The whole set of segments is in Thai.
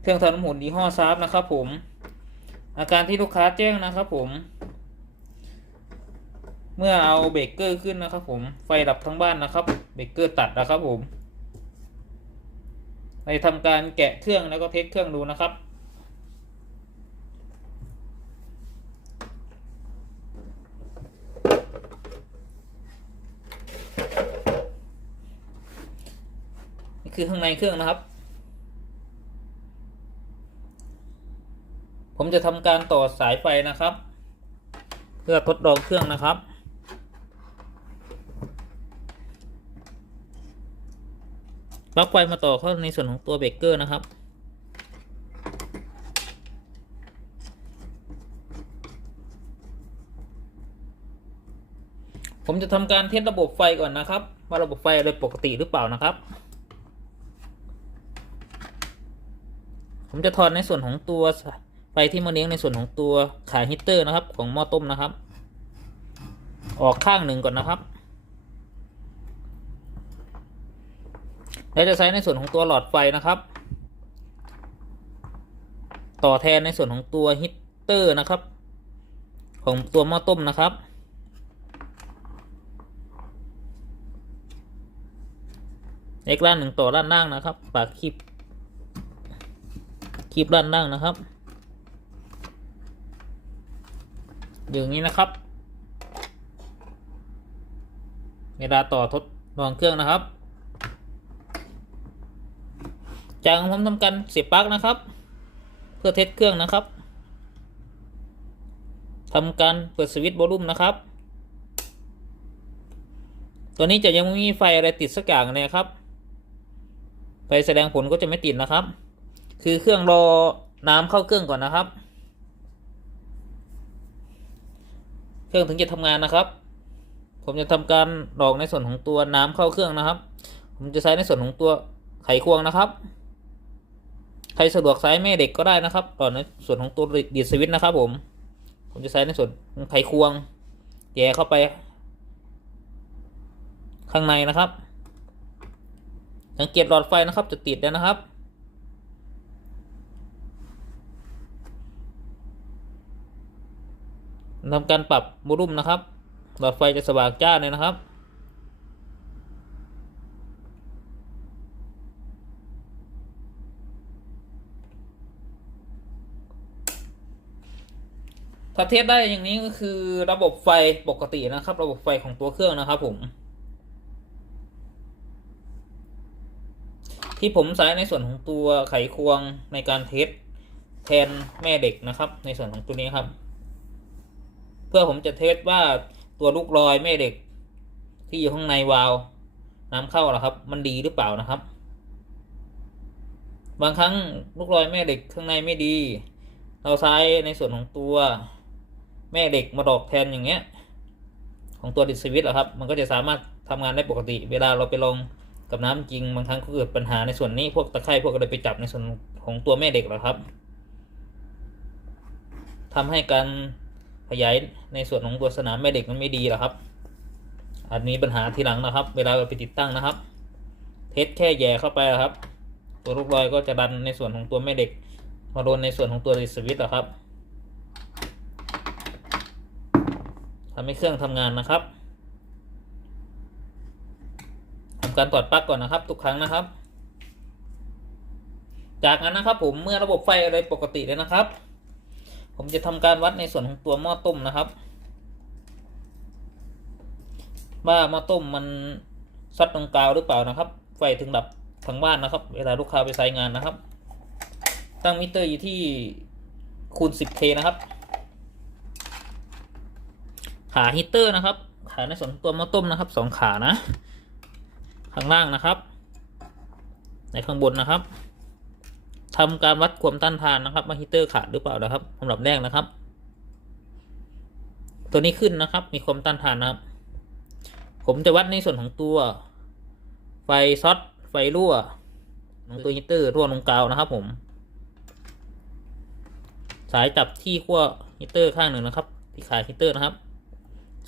เครื่องทำน้ำอุ่นยี่ห้อซาร์ฟนะครับผม อาการที่ลูกค้าแจ้งนะครับผม เมื่อเอาเบรกเกอร์ขึ้นนะครับผม ไฟดับทั้งบ้านนะครับ เบรกเกอร์ตัดนะครับผมไปทำการแกะเครื่องแล้วก็เทสเครื่องดูนะครับนี่คือข้างในเครื่องนะครับ ผมจะทำการต่อสายไฟนะครับ เพื่อทดลองเครื่องนะครับ ปลั๊กไฟมาต่อเข้าในส่วนของตัวเบรกเกอร์นะครับผมจะทำการเทสระบบไฟก่อนนะครับ ว่าระบบไฟอะไรปกติหรือเปล่านะครับ ผมจะถอดในส่วนของตัว ไฟที่มาเลี้ยงในส่วนของตัวขาฮีตเตอร์นะครับ ของหม้อต้มนะครับ ออกข้างหนึ่งก่อนนะครับแล้วจะใช้ในส่วนของตัวหลอดไฟนะครับ ต่อแทนในส่วนของตัวฮีตเตอร์นะครับ ของตัวหม้อต้มนะครับเอกด้านหนึ่งต่อด้านล่างนะครับ ปากคลิปคลิปด้านล่างนะครับ อย่างนี้นะครับ เวลาต่อทดลองเครื่องนะครับ จากผมทำการเสียบปลั๊กนะครับ เพื่อเทสเครื่องนะครับทำการเปิดสวิตช์โวลูมนะครับ ตัวนี้จะยังไม่มีไฟอะไรติดสักอย่างเลยครับ ไฟแสดงผลก็จะไม่ติดนะครับ คือเครื่องรอน้ำเข้าเครื่องก่อนนะครับ เครื่องถึงจะทำงานนะครับ ผมจะทำการดอกในส่วนของตัวน้ำเข้าเครื่องนะครับ ผมจะใช้ในส่วนของตัวไขควงนะครับ ใครสะดวกใช้แม่เด็กก็ได้นะครับต่อในส่วนของตัวดีดสวิตช์นะครับ ผม ผมจะใช้ในส่วนไขควงแย่เข้าไป ข้างในนะครับ สังเกตหลอดไฟนะครับ จะติดแล้วนะครับ ทำการปรับโวลูมนะครับ หลอดไฟจะสว่างจ้าเลยนะครับ ถ้าเทสได้อย่างนี้ก็คือระบบไฟปกตินะครับ ระบบไฟของตัวเครื่องนะครับผม ที่ผมใช้ในส่วนของตัวไขควงในการเทสแทนแม่เด็กนะครับ ในส่วนของตัวนี้ครับ เพื่อผมจะเทสว่าตัวลูกลอยแม่เด็ก ที่อยู่ข้างในวาล์วน้ำเข้านะครับ มันดีหรือเปล่านะครับ บางครั้งลูกลอยแม่เด็กข้างในไม่ดี เราใช้ในส่วนของตัวแม่เด็กมาดอกแทนอย่างเงี้ย ของตัวดิสวิตหรอครับ มันก็จะสามารถทำงานได้ปกติ เวลาเราไปลงกับน้ำจริงบางครั้งก็เกิดปัญหาในส่วนนี้พวกตะไคร่พวกอะไรไปจับในส่วนของตัวแม่เด็กหรอครับทำให้การ ขยายในส่วนของตัวสนามแม่เด็กมันไม่ดีหรอครับอาจมีปัญหาทีหลังนะครับ เวลาเราไปติดตั้งนะครับ เทสแค่แย่เข้าไปครับ ตัวลูกลอยก็จะดันในส่วนของตัวแม่เด็ก มาโดนในส่วนของตัวรีสวิตช์อครับทำให้เครื่องทำงานนะครับทำการตอดปลั๊กก่อนนะครับ ทุกครั้งนะครับ จากนั้นนะครับผมเมื่อระบบไฟอะไรปกติเลยนะครับ ผมจะทำการวัดในส่วนของตัวหม้อต้มนะครับ ว่าหม้อต้มมันซัดตรงกาวหรือเปล่านะครับ ไฟถึงดับทั้งบ้านนะครับ เวลาลูกค้าไปใช้งานนะครับ ตั้งมิเตอร์อยู่ที่คูณ 10K นะครับ ขาฮีเตอร์นะครับ ขาในส่วนตัวหม้อต้มนะครับสองขานะ ข้างล่างนะครับ ในข้างบนนะครับ ทำการวัดความต้านทานนะครับว่าฮีเตอร์ขาดหรือเปล่านะครับสำหรับแรกนะครับ ตัวนี้ขึ้นนะครับ มีความต้านทานนะครับ ผมจะวัดในส่วนของตัว ไฟช็อตไฟรั่วของตัวฮีเตอร์รั่วลงกาวนะครับ ผม สายจับที่ขั้วฮีเตอร์ข้างหนึ่งนะครับ ที่ขาฮีเตอร์นะครับ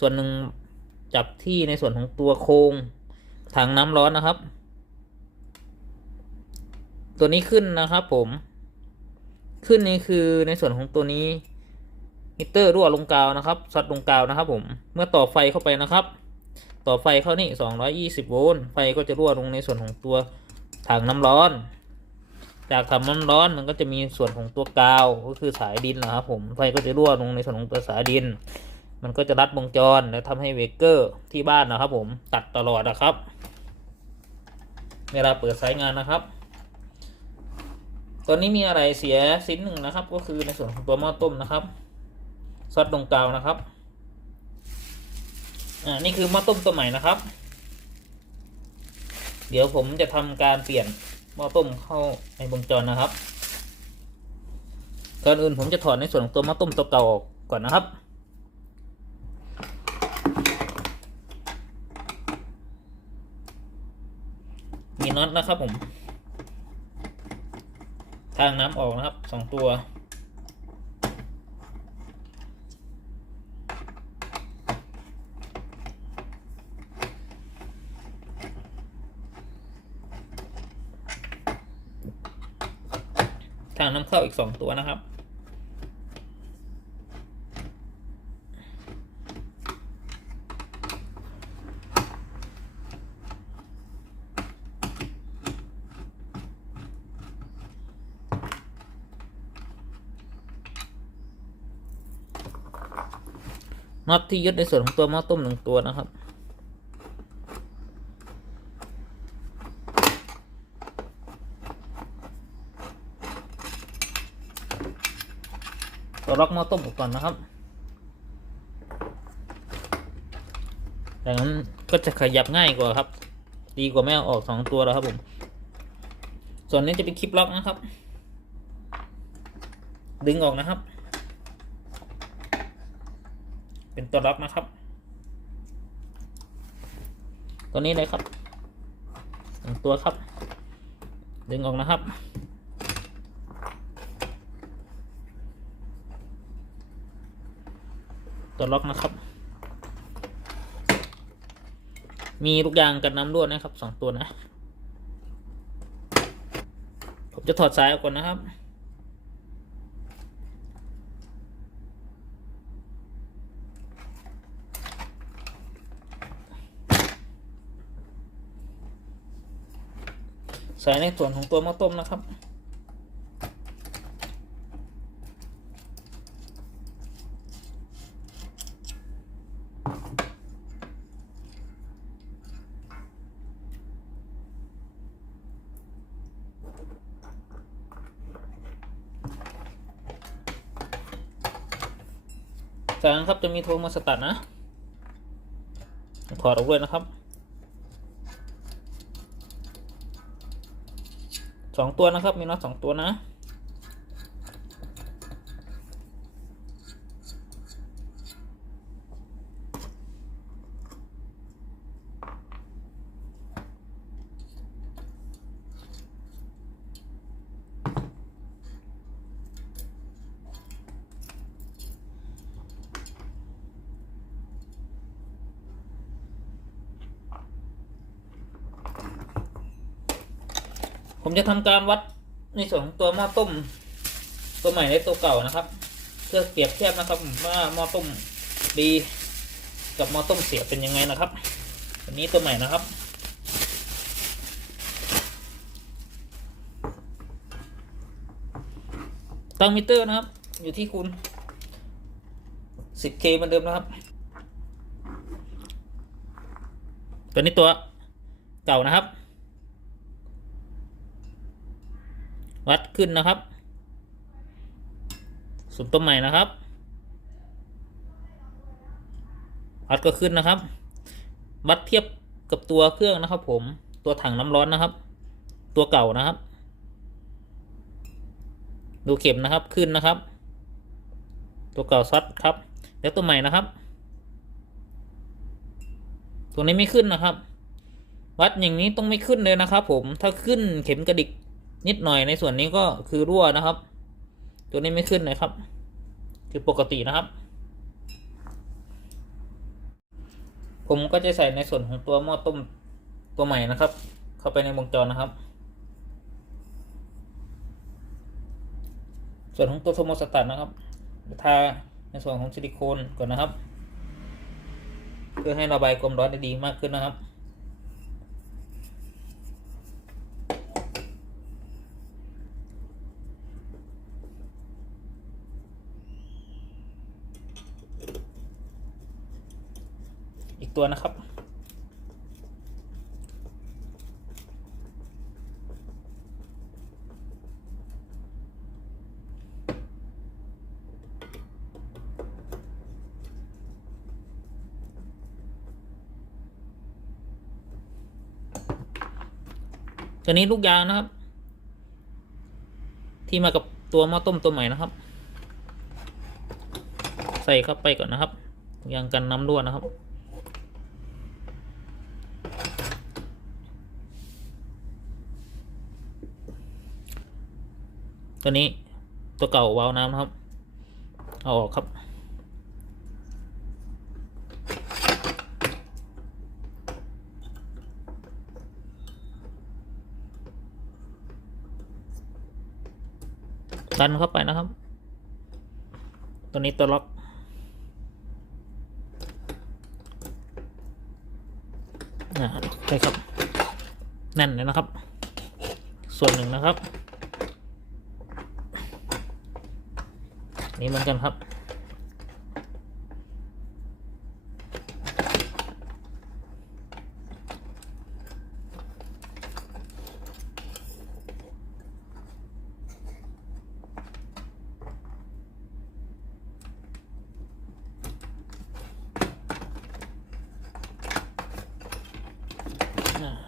ส่วนหนึ่งจับที่ในส่วนของตัวโครงถังน้ำร้อนนะครับ ตัวนี้ขึ้นนะครับผม ขึ้นนี่คือในส่วนของตัวนี้มิเตอร์รั่วลงกาวนะครับซัดลงกาวนะครับ ผม เมื่อต่อไฟเข้าไปนะครับ ต่อไฟเข้านี่ 220 โวลต์ ไฟก็จะรั่วลงในส่วนของตัวถังน้ำร้อน จากถังน้ำร้อนมันก็จะมีส่วนของตัวกาว ก็คือสายดินนะครับผม ไฟก็จะรั่วลงในส่วนของตัวสายดิน มันก็จะรัดวงจรและทำให้เวกเกอร์ที่บ้านนะครับ ผมตัดตลอดนะครับ เวลาเปิดสายงานนะครับ ตอนนี้มีอะไรเสียสิ้นหนึ่งนะครับ ก็คือในส่วนของตัวหม้อต้มนะครับซอสลงกาวนะครับอ่านี่คือหม้อต้มตัวใหม่นะครับ เดี๋ยวผมจะทำการเปลี่ยนหม้อต้มเข้าในวงจรนะครับก่อนอื่นผมจะถอดในส่วนของตัวหม้อต้มตัวเก่าออกก่อนนะครับมีน็อตนะครับผม ทางน้ำออกนะครับสองตัว ทางน้ำเข้าอีกสองตัวนะครับ น็อตที่ยึดในส่วนของตัวหม้อต้มหนึ่งตัวนะครับ ตัวล็อกหม้อต้มออกก่อนนะครับ ดังนั้นก็จะขยับง่ายกว่าครับ ดีกว่าไม่เอาออกสองตัวแล้วครับผม ส่วนนี้จะเป็นคลิปล็อกนะครับ ดึงออกนะครับ เป็นตัวล็อกนะครับ ตัวนี้เลยครับหนึ่งตัวครับ ดึงออกนะครับ ตัวล็อกนะครับ มีลูกยางกันน้ำรั่วนะครับสองตัวนะ ผมจะถอดสายออกก่อนนะครับ ใส่ในส่วนของตัวหม้อต้มนะครับ จากนั้นครับจะมีโทรมาสตัดนะถอดออกด้วยนะครับ สองตัวนะครับ มีน็อตสองตัวนะ ผมจะทำการวัดในส่วนของตัวหม้อต้ม ตัวใหม่และตัวเก่านะครับ เพื่อเปรียบเทียบนะครับว่าหม้อต้มดีกับหม้อต้มเสียเป็นยังไงนะครับอันนี้ตัวใหม่นะครับตั้งมิเตอร์นะครับ อยู่ที่คุณ 10K เหมือนเดิมนะครับ ตัวนี้ตัวเก่านะครับ วัดขึ้นนะครับสุ่มตัวใหม่นะครับ วัดก็ขึ้นนะครับ วัดเทียบกับตัวเครื่องนะครับ ผมตัวถังน้ำร้อนนะครับ ตัวเก่านะครับ ดูเข็มนะครับขึ้นนะครับ ตัวเก่าซัดครับ แล้วตัวใหม่นะครับ ตัวนี้ไม่ขึ้นนะครับ วัดอย่างนี้ต้องไม่ขึ้นเลยนะครับ ผมถ้าขึ้นเข็มกระดิก นิดหน่อยในส่วนนี้ก็คือรั่วนะครับ ตัวนี้ไม่ขึ้นนะครับ คือปกตินะครับ ผมก็จะใส่ในส่วนของตัวหม้อต้มตัวใหม่นะครับ เข้าไปในวงจรนะครับ ส่วนของตัวโทโมสตัตนะครับทาในส่วนของซิลิโคนก่อนนะครับ เพื่อให้ระบายความร้อนได้ดีมากขึ้นนะครับ ตัวนะครับ ตัวนี้ลูกยางนะครับ ที่มากับตัวหม้อต้มตัวใหม่นะครับ ใส่เข้าไปก่อนนะครับยางกันน้ำรั่วนะครับ ตัวนี้ตัวเก่าวาล์วน้ำนะครับ เอาออกครับ ดันเข้าไปนะครับ ตัวนี้ตัวล็อกอ่าล็อกไปครับ แน่นเลยนะครับ ส่วนหนึ่งนะครับ นี่เหมือนกันครับ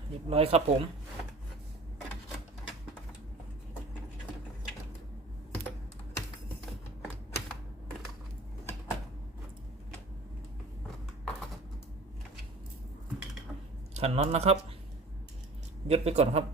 เรียบร้อยครับผม ขันน็อตนะครับยึดไปก่อนครับ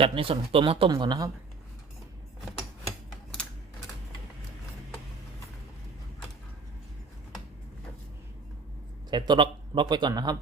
จัดในส่วนของตัวหม้อต้มก่อนนะครับใส่ตัวล็อกล็อกไปก่อนนะครับ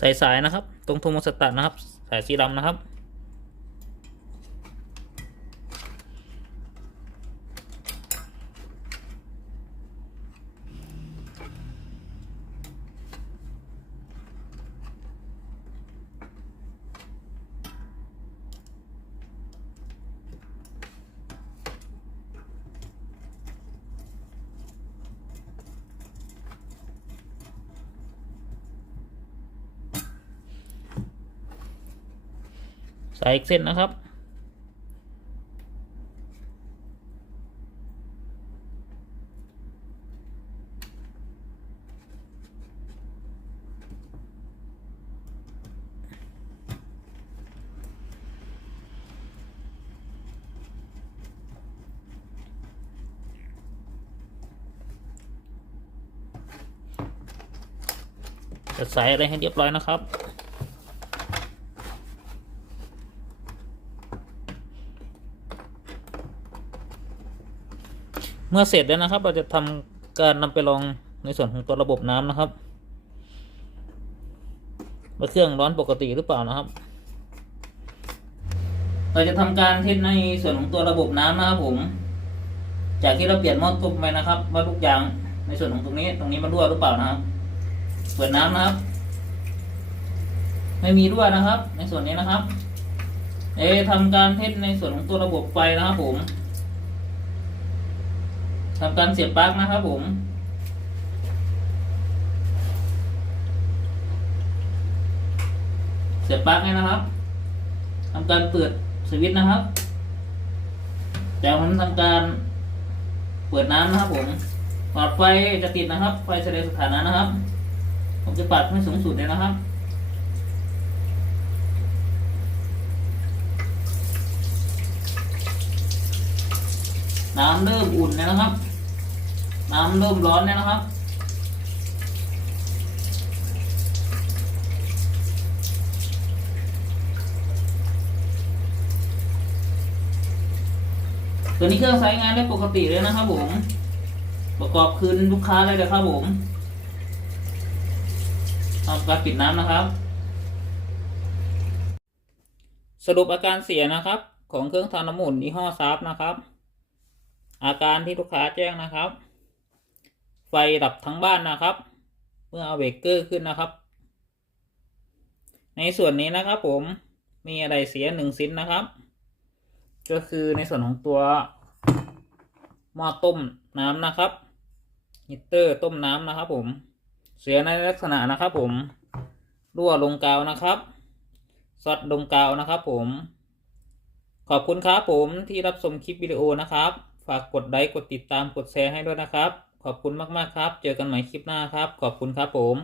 ส่สายนะครับ ตรงโทโมสตัตนะครับ สายสีดำนะครับ สายอีกเส้นนะครับ จะใส่อะไรให้เรียบร้อยนะครับ เมื่อเสร็จแล้วนะครับ เราจะทำการนำไปลองในส่วนของตัวระบบน้ำนะครับว่าเครื่องร้อนปกติหรือเปล่านะครับ เราจะทำการเทสในส่วนของตัวระบบน้ำนะครับผม จากที่เราเปลี่ยนหม้อต้มไปนะครับ ว่าทุกอย่างในส่วนของตรงนี้ ตรงนี้มันรั่วหรือเปล่านะครับ เปิดน้ำนะครับ ไม่มีรั่วนะครับ ในส่วนนี้นะครับ เอะทำการเทสในส่วนของตัวระบบไฟนะครับผม ทำการเสียบปลั๊กนะครับผม เสียบปลั๊กให้นะครับทำการเปิดสวิตช์นะครับจากนั้นทำการเปิดน้ำนะครับผมหลอดไฟจะติดนะครับ ไฟแสดงสถานะนะครับ ผมจะปัดให้สูงสุดเลยนะครับ น้ำเริ่มอุ่นแล้วนะครับ น้ำเริ่มร้อนแล้วนะครับ ตัวนี้เครื่องใช้งานได้ปกติเลยนะครับผม ประกอบคืนลูกค้าเลยเลยครับผมทำการปิดน้ำนะครับ สรุปอาการเสียนะครับ ของเครื่องทำน้ำอุ่นยี่ห้อซาฟนะครับ อาการที่ลูกค้าแจ้งนะครับ ไฟดับทั้งบ้านนะครับ เมื่อเอาเบรกเกอร์ขึ้นนะครับ ในส่วนนี้นะครับผมมีอะไรเสียหนึ่งชิ้นนะครับ ก็คือในส่วนของตัวหม้อต้มน้ำนะครับฮีตเตอร์ต้มน้ำนะครับ ผม เสียในลักษณะนะครับผมรั่วลงกาวนะครับซอดลงกาวนะครับ ผม ขอบคุณครับผมที่รับชมคลิปวิดีโอนะครับ ฝากกดไลค์กดติดตามกดแชร์ให้ด้วยนะครับ ขอบคุณมาก ๆ ครับ เจอกันใหม่คลิปหน้าครับ ขอบคุณครับผม